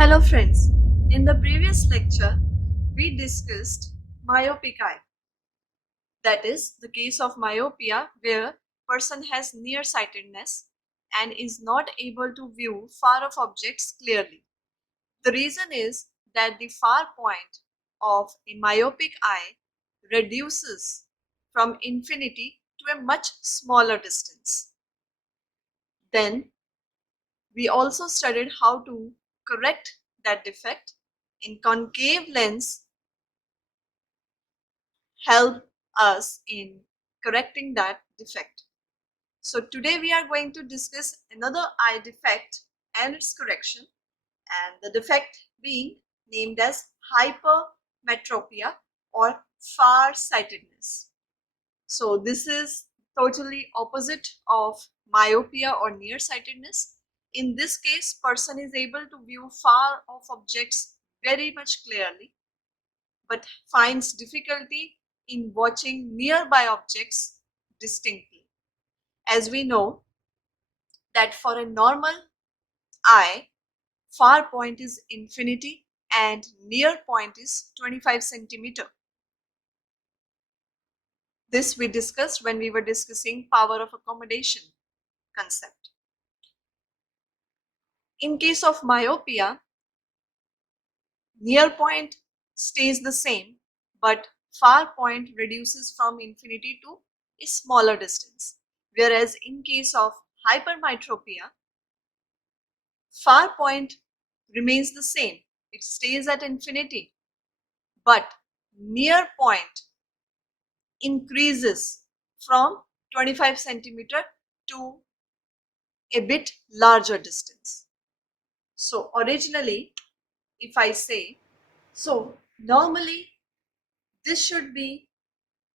Hello friends, in the previous lecture we discussed myopic eye. That is the case of myopia where person has nearsightedness and is not able to view far off objects clearly. The reason is that the far point of a myopic eye reduces from infinity to a much smaller distance. Then we also studied how to correct that defect in concave lens help us in correcting that defect. So today we are going to discuss another eye defect and its correction, and the defect being named as hypermetropia or far-sightedness. So this is totally opposite of myopia or nearsightedness. In this case, person is able to view far off objects very much clearly, but finds difficulty in watching nearby objects distinctly. As we know that for a normal eye, far point is infinity and near point is 25 centimeter. This we discussed when we were discussing power of accommodation concept. In case of myopia, near point stays the same, but far point reduces from infinity to a smaller distance. Whereas in case of hypermetropia, far point remains the same. It stays at infinity, but near point increases from 25 centimeter to a bit larger distance. So originally, if I say, so normally this should be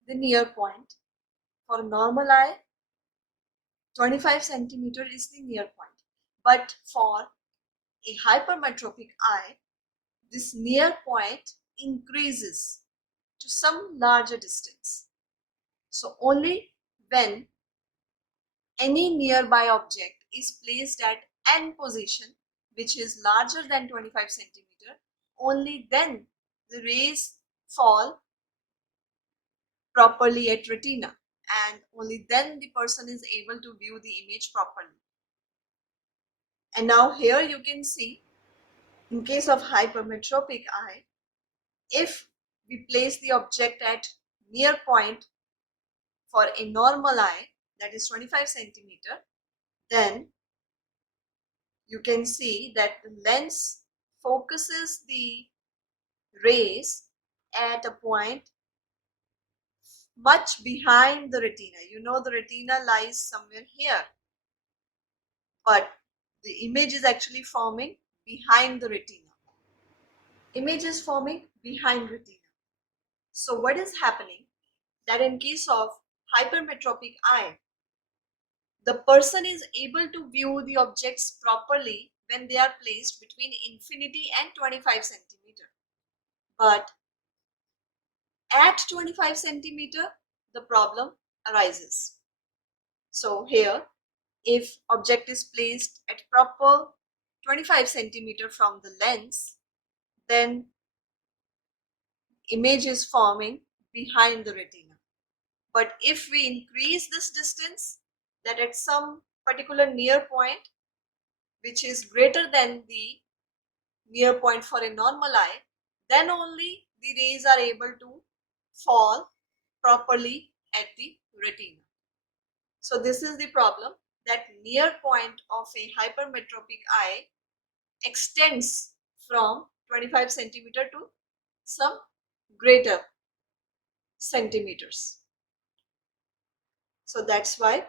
the near point. For a normal eye, 25 centimeter is the near point. But for a hypermetropic eye, this near point increases to some larger distance. So only when any nearby object is placed at n position, which is larger than 25 centimeter, only then the rays fall properly at retina, and only then the person is able to view the image properly. And now here you can see, in case of hypermetropic eye, if we place the object at near point for a normal eye, that is 25 centimeter, then you can see that the lens focuses the rays at a point much behind the retina. You know the retina lies somewhere here, but the image is actually forming behind the retina. Image is forming behind retina. So what is happening that in case of hypermetropic eye, the person is able to view the objects properly when they are placed between infinity and 25 centimeter. But at 25 centimeter, the problem arises. So here, if object is placed at proper 25 centimeter from the lens, then image is forming behind the retina. But if we increase this distance, that at some particular near point, which is greater than the near point for a normal eye, then only the rays are able to fall properly at the retina. So this is the problem, that near point of a hypermetropic eye extends from 25 centimeter to some greater centimeters. So that's why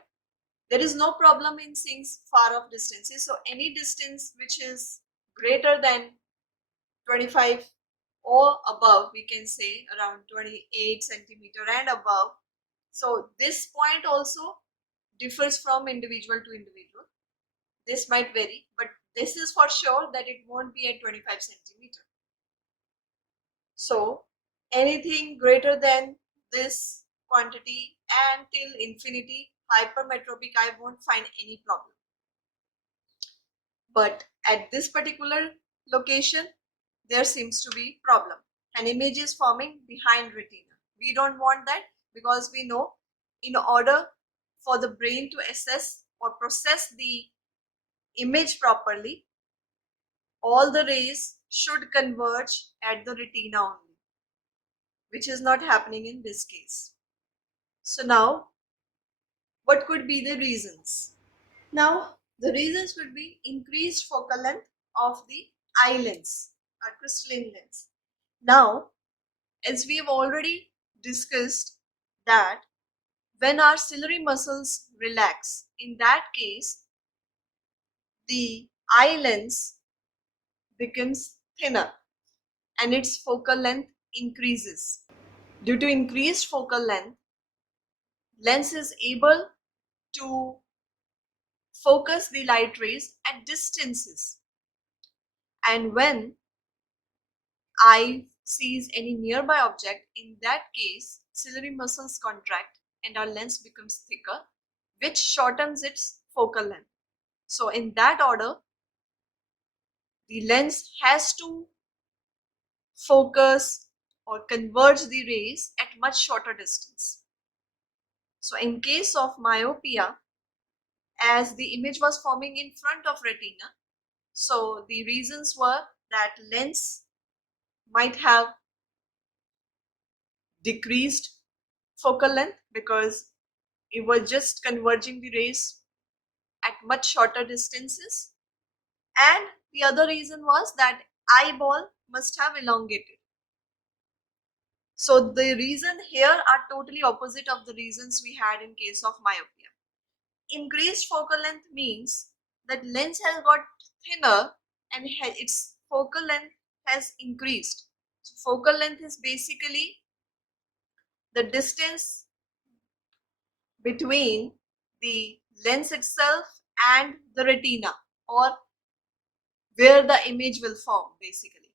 there is no problem in seeing far off distances. So any distance which is greater than 25 or above, we can say around 28 centimeter and above. So this point also differs from individual to individual. This might vary, but this is for sure that it won't be at 25 centimeter. So anything greater than this quantity and till infinity, hypermetropic eye won't find any problem. But at this particular location, there seems to be problem. An image is forming behind retina. We don't want that because we know in order for the brain to assess or process the image properly, all the rays should converge at the retina only, which is not happening in this case. So now, what could be the reasons? Now, the reasons would be increased focal length of the eye lens or crystalline lens. Now, as we have already discussed that when our ciliary muscles relax, in that case, the eye lens becomes thinner and its focal length increases. Due to increased focal length, lens is able to focus the light rays at distances, and when eye sees any nearby object, in that case ciliary muscles contract and our lens becomes thicker, which shortens its focal length. So in that order, the lens has to focus or converge the rays at much shorter distance. So in case of myopia, as the image was forming in front of retina, so the reasons were that lens might have decreased focal length because it was just converging the rays at much shorter distances, and the other reason was that eyeball must have elongated. So the reason here are totally opposite of the reasons we had in case of myopia. Increased focal length means that lens has got thinner and its focal length has increased. So focal length is basically the distance between the lens itself and the retina, or where the image will form basically.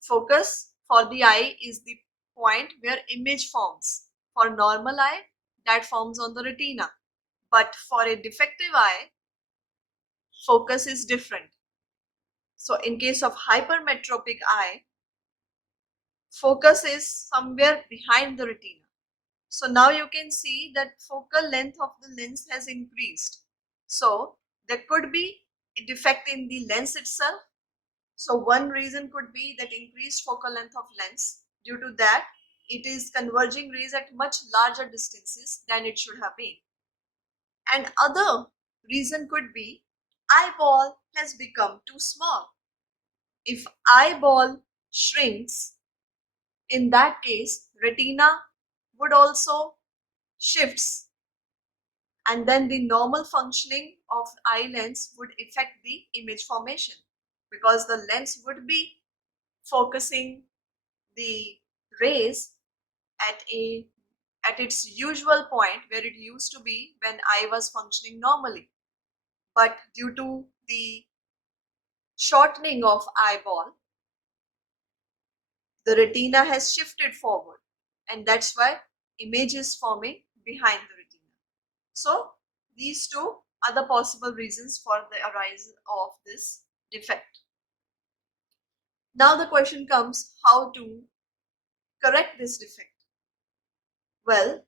Focus for the eye is the point where image forms. For normal eye, that forms on the retina. But for a defective eye, focus is different. So in case of hypermetropic eye, focus is somewhere behind the retina. So now you can see that focal length of the lens has increased. So there could be a defect in the lens itself. So one reason could be that increased focal length of lens. Due to that, it is converging rays at much larger distances than it should have been. And other reason could be eyeball has become too small. If eyeball shrinks, in that case, retina would also shifts, and then the normal functioning of eye lens would affect the image formation because the lens would be focusing the rays at its usual point where it used to be when eye was functioning normally. But due to the shortening of eyeball, the retina has shifted forward, and that's why image is forming behind the retina. So these two are the possible reasons for the arise of this defect. Now the question comes, how to correct this defect? Well,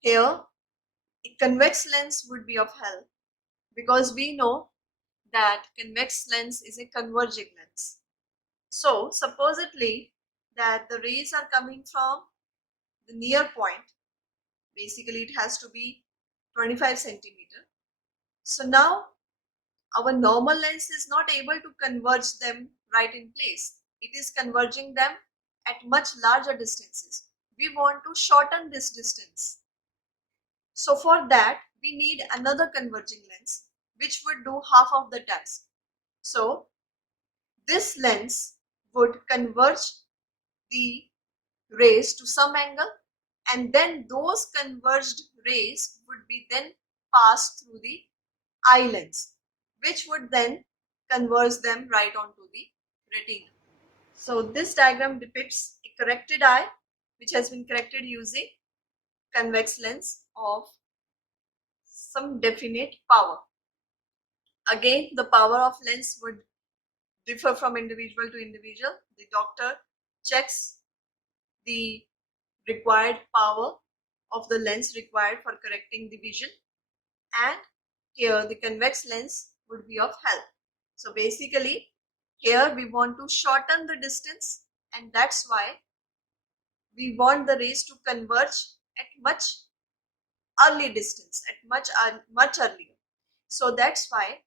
here a convex lens would be of help because we know that convex lens is a converging lens. So supposedly that the rays are coming from the near point. Basically it has to be 25 centimeter. So now our normal lens is not able to converge them right in place. It is converging them at much larger distances. We want to shorten this distance. So for that, we need another converging lens which would do half of the task. So this lens would converge the rays to some angle, and then those converged rays would be then passed through the eye lens, which would then converge them right onto the retina. So this diagram depicts a corrected eye which has been corrected using convex lens of some definite power. Again, the power of lens would differ from individual to individual. The doctor checks the required power of the lens required for correcting the vision, and here the convex lens would be of help. So basically here we want to shorten the distance, and that's why we want the rays to converge at much early distance, at much earlier. So that's why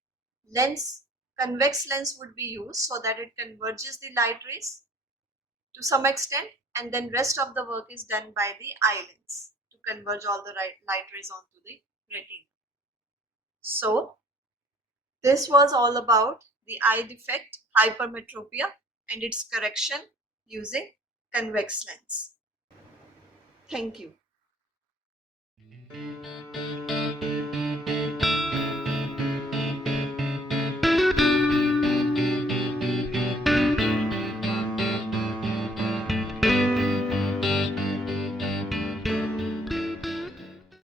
lens convex lens would be used, so that it converges the light rays to some extent, and then rest of the work is done by the eye lens to converge all the light rays onto the retina. So this was all about the eye defect hypermetropia and its correction using convex lens. Thank you.